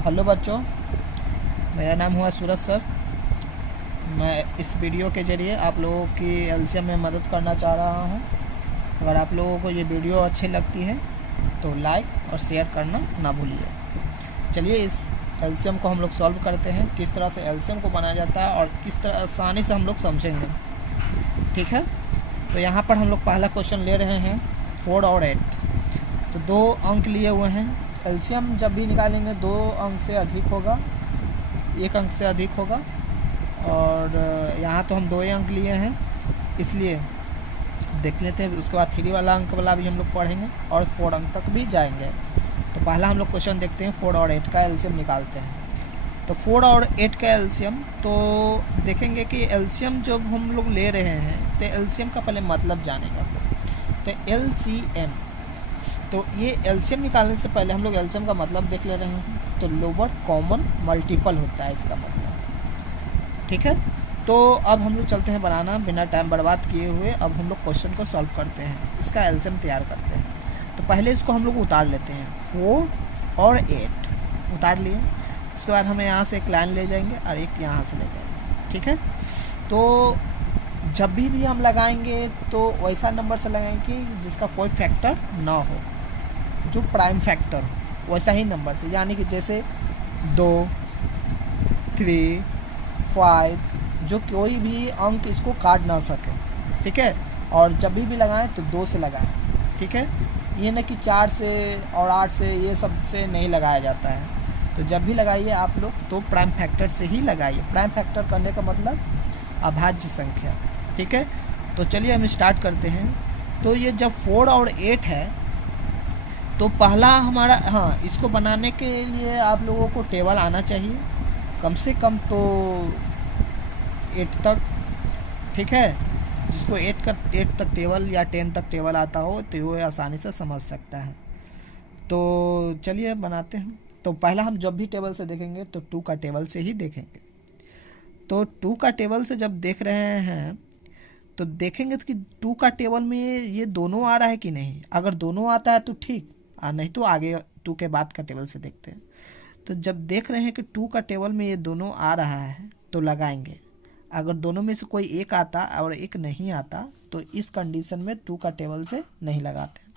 Hello बच्चों, मेरा नाम हुआ सूरज सर। मैं इस वीडियो के ज़रिए आप लोगों की एलसीएम में मदद करना चाह रहा हूं। अगर आप लोगों को ये वीडियो अच्छी लगती है तो लाइक और शेयर करना ना भूलिए। चलिए इस एलसीएम को हम लोग सॉल्व करते हैं, किस तरह से एलसीएम को बनाया जाता है और किस तरह आसानी से हम लोग समझेंगे। ठीक है, तो यहाँ पर हम लोग पहला क्वेश्चन ले रहे हैं 4 और 8। तो 2 अंक लिए हुए हैं। एलसीएम जब भी निकालेंगे 2 अंक से अधिक होगा, 1 अंक से अधिक होगा। और यहाँ तो हम 2 ही अंक लिए हैं, इसलिए देख लेते हैं। उसके बाद 3 वाला अंक वाला भी हम लोग पढ़ेंगे और 4 अंक तक भी जाएंगे। तो पहला हम लोग क्वेश्चन देखते हैं, 4 और 8 का एलसीएम निकालते हैं। तो 4 और 8 का एलसीएम तो देखेंगे कि एलसीएम जब हम लोग ले रहे हैं तो एलसीएम का पहले मतलब जानेगा। तो एलसीएम, तो ये एलसीएम निकालने से पहले हम लोग एलसीएम का मतलब देख ले रहे हैं। तो लोअर कॉमन मल्टीपल होता है इसका मतलब। ठीक है, तो अब हम लोग चलते हैं बनाना बिना टाइम बर्बाद किए हुए। अब हम लोग क्वेश्चन को सॉल्व करते हैं, इसका एलसीएम तैयार करते हैं। तो पहले इसको हम लोग उतार लेते हैं, 4 और 8 उतार लिए। उसके बाद हमें यहाँ से एक लाइन ले जाएंगे और एक यहाँ से ले जाएंगे। ठीक है, तो जब भी हम लगाएंगे तो वैसा नंबर से लगाएंगे जिसका कोई फैक्टर ना हो, जो प्राइम फैक्टर हो वैसा ही नंबर से। यानी कि जैसे 2, 3, 5, जो कोई भी अंक इसको काट ना सके। ठीक है, और जब भी लगाएं तो 2 से लगाएं। ठीक है, ये ना कि 4 से और 8 से ये सब से नहीं लगाया जाता है। तो जब भी लगाइए आप लोग तो प्राइम फैक्टर से ही लगाइए। प्राइम फैक्टर करने का मतलब अभाज्य संख्या। ठीक है, तो चलिए हम स्टार्ट करते हैं। तो ये जब 4 और 8 है तो पहला हमारा, हाँ, इसको बनाने के लिए आप लोगों को टेबल आना चाहिए कम से कम तो 8 तक। ठीक है, जिसको 8 तक टेबल या 10 तक टेबल आता हो तो वो आसानी से समझ सकता है। तो चलिए बनाते हैं। तो पहला हम जब भी टेबल से देखेंगे तो 2 का टेबल से ही देखेंगे। तो 2 का टेबल से जब देख रहे हैं तो देखेंगे कि 2 का टेबल में ये दोनों आ रहा है कि नहीं। अगर दोनों आता है तो ठीक, और नहीं तो आगे 2 के बाद का टेबल से देखते हैं। तो जब देख रहे हैं कि 2 का टेबल में ये दोनों आ रहा है तो लगाएंगे। अगर दोनों में से कोई एक आता और एक नहीं आता तो इस कंडीशन में 2 का टेबल से नहीं लगाते।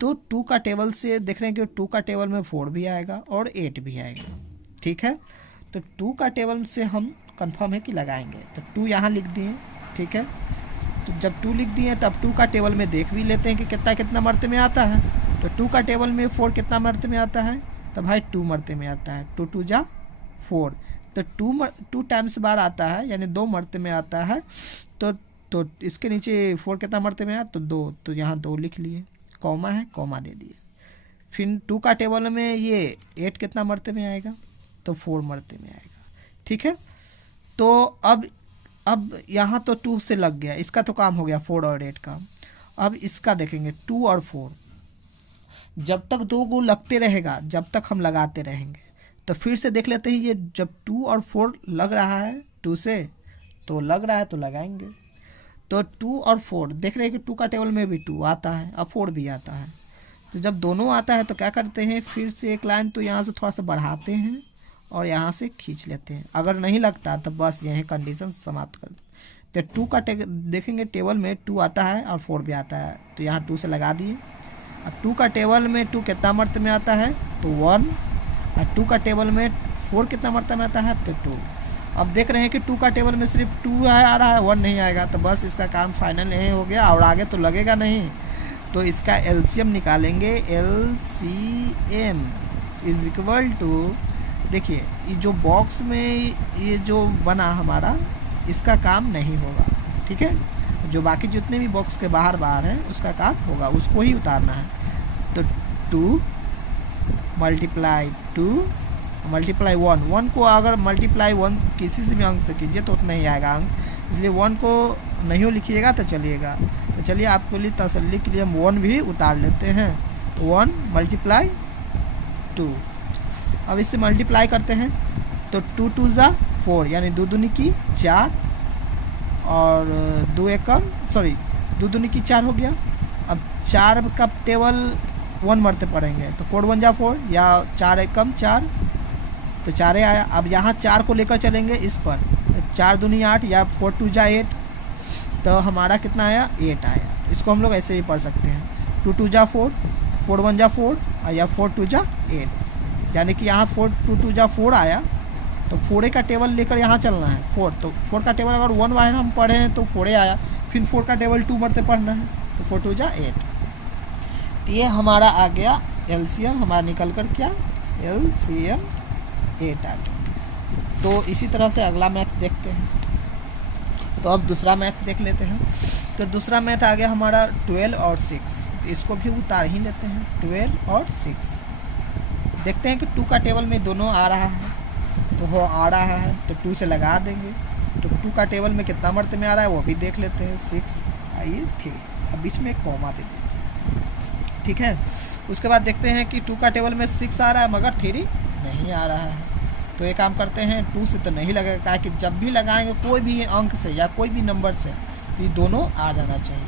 तो 2 का टेबल से देख रहे हैं कि 2 का टेबल में 4 भी आएगा और 8 भी आएगा। ठीक है, तो 2 का टेबल से हम कंफर्म है कि लगाएंगे। तो 2 यहाँ लिख दिए। ठीक है, तो जब 2 लिख दिए तब 2 का टेबल में देख भी लेते हैं कि कितना कितना मरते में आता है। तो 2 का टेबल में 4 कितना मरते में आता है, तो भाई 2 मरते में आता है। 2 2 जा 4, तो 2 टाइम्स बार आता है, यानी 2 मरते में आता है। तो इसके नीचे 4 कितना मरते में आया, तो 2, तो यहाँ 2 लिख लिए, कॉमा है, कॉमा दे दिए। फिर 2 का टेबल में ये 8 कितना मरते में आएगा, तो 4 मरते में आएगा। ठीक है, तो अब यहाँ तो 2 से लग गया, इसका तो काम हो गया 4 और 8 का। अब इसका देखेंगे 2 और 4, जब तक 2 को लगते रहेगा जब तक हम लगाते रहेंगे। तो फिर से देख लेते हैं, ये जब 2 और 4 लग रहा है 2 से, तो लग रहा है तो लगाएंगे। तो 2 और 4 देख रहे हैं कि 2 का टेबल में भी 2 आता है और 4 भी आता है। तो जब दोनों आता है तो क्या करते हैं, फिर से एक लाइन तो यहाँ से थोड़ा सा बढ़ाते हैं और यहाँ से खींच लेते हैं। अगर नहीं लगता तो बस यही कंडीशन समाप्त कर देते। तो 2 का देखेंगे टेबल में 2 आता है और 4 भी आता है, तो यहाँ 2 से लगा दिए। अब 2 का टेबल में 2 कितना मरते में आता है, तो 1। और 2 का टेबल में 4 कितना मरते में आता है, तो 2। अब देख रहे हैं कि 2 का टेबल में सिर्फ 2 आ रहा है, 1 नहीं आएगा। तो बस इसका काम फाइनल यही हो गया और आगे तो लगेगा नहीं। तो इसका एलसीएम निकालेंगे। एलसीएम इज इक्वल टू, देखिए ये जो बॉक्स में ये जो बना हमारा, इसका काम नहीं होगा। ठीक है, जो बाकी जितने भी बॉक्स के बाहर हैं उसका काम होगा, उसको ही उतारना है। तो 2 मल्टीप्लाई 2 मल्टीप्लाई 1 को अगर मल्टीप्लाई 1 किसी से भी अंक से कीजिए तो उतना ही आएगा अंक, इसलिए 1 को नहीं लिखिएगा तो चलिएगा। तो चलिए आपके लिए तसल्ली के लिए हम 1 भी उतार लेते हैं। तो 1 मल्टीप्लाई 2, अब इससे मल्टीप्लाई करते हैं तो 2 2 जा 4, यानी 2 दूनी की 4 और 2 एकम 2 दूनी की 4 हो गया। अब 4 का टेबल 1 मरते पड़ेंगे तो 4 1 जा 4, या 4 एकम 4 तो 4 आया। अब यहाँ 4 को लेकर चलेंगे इस पर, 4 दूनी 8 या 4 2 जा 8, तो हमारा कितना आया 8 आया। इसको हम लोग ऐसे भी पढ़ सकते हैं 2 2 जा 4, 4 1 जा 4 या 4 2 जा 8, यानी कि यहाँ 4 2 2 जा 4 आया। तो 4 का टेबल लेकर यहाँ चलना है 4, तो 4 का टेबल अगर 1 बार हम पढ़े हैं तो 4 आया, फिर 4 का टेबल 2 मरते पढ़ना है, तो 4 2 जा 8। तो ये हमारा आ गया एलसीएम, हमारा निकल कर क्या एलसीएम 8 आ गया। तो इसी तरह से अगला मैथ देखते हैं। तो अब दूसरा मैथ देख लेते हैं। तो दूसरा मैथ आ गया हमारा 12 और 6, तो इसको भी उतार ही लेते हैं। 12 और 6 देखते हैं कि 2 का टेबल में दोनों आ रहा है, तो हो आ रहा है तो 2 से लगा देंगे। तो 2 का टेबल में कितना मरते में आ रहा है वो भी देख लेते हैं। 6 आइए 3, अब बीच में एक कॉमा दे दीजिए, ठीक है। उसके बाद देखते हैं कि 2 का टेबल में 6 आ रहा है मगर 3 नहीं आ रहा है। तो एक काम करते हैं 2 से तो नहीं लगेगा, कि जब भी लगाएंगे कोई भी अंक से या कोई भी नंबर से तो ये दोनों आ जाना चाहिए।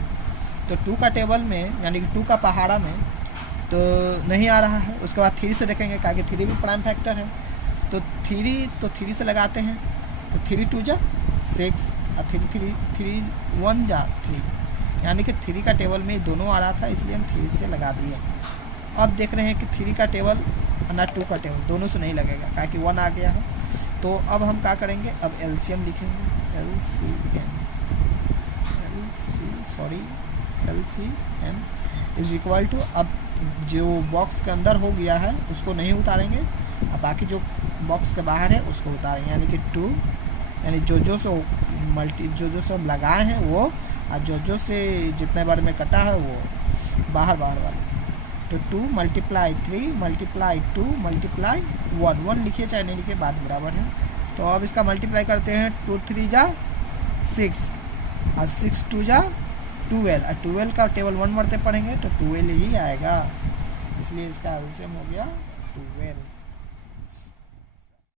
तो 2 का टेबल में यानी कि 2 का पहाड़ा में तो नहीं आ रहा है। उसके बाद 3 से देखेंगे, कहा कि 3 भी प्राइम फैक्टर है, तो 3 से लगाते हैं। तो 3 2 जा 6 और 3 1 जा 3, यानी कि 3 का टेबल में दोनों आ रहा था, इसलिए हम 3 से लगा दिए। अब देख रहे हैं कि 3 का टेबल ना 2 का टेबल दोनों से नहीं लगेगा, कहा कि 1 आ गया है। तो अब हम क्या करेंगे, अब एलसीएम लिखेंगे। एलसीएम इज इक्वल टू, अब जो बॉक्स के अंदर हो गया है उसको नहीं उतारेंगे, अब बाकी जो बॉक्स के बाहर है उसको उतारेंगे, यानी कि 2, यानी जो से हम लगाए हैं वो, और जो से जितने बार में कटा है वो बाहर वाले। तो 2 मल्टीप्लाई 3 मल्टीप्लाई 2 मल्टीप्लाई 1 लिखिए चाहे नहीं लिखिए, बात बराबर है। तो अब इसका मल्टीप्लाई करते हैं। 2 3 जा 6 और 6 2 जा 12, और 12 का टेबल 1 मरते पड़ेंगे तो 12 ही आएगा, इसलिए इसका एलसीएम हो गया 12।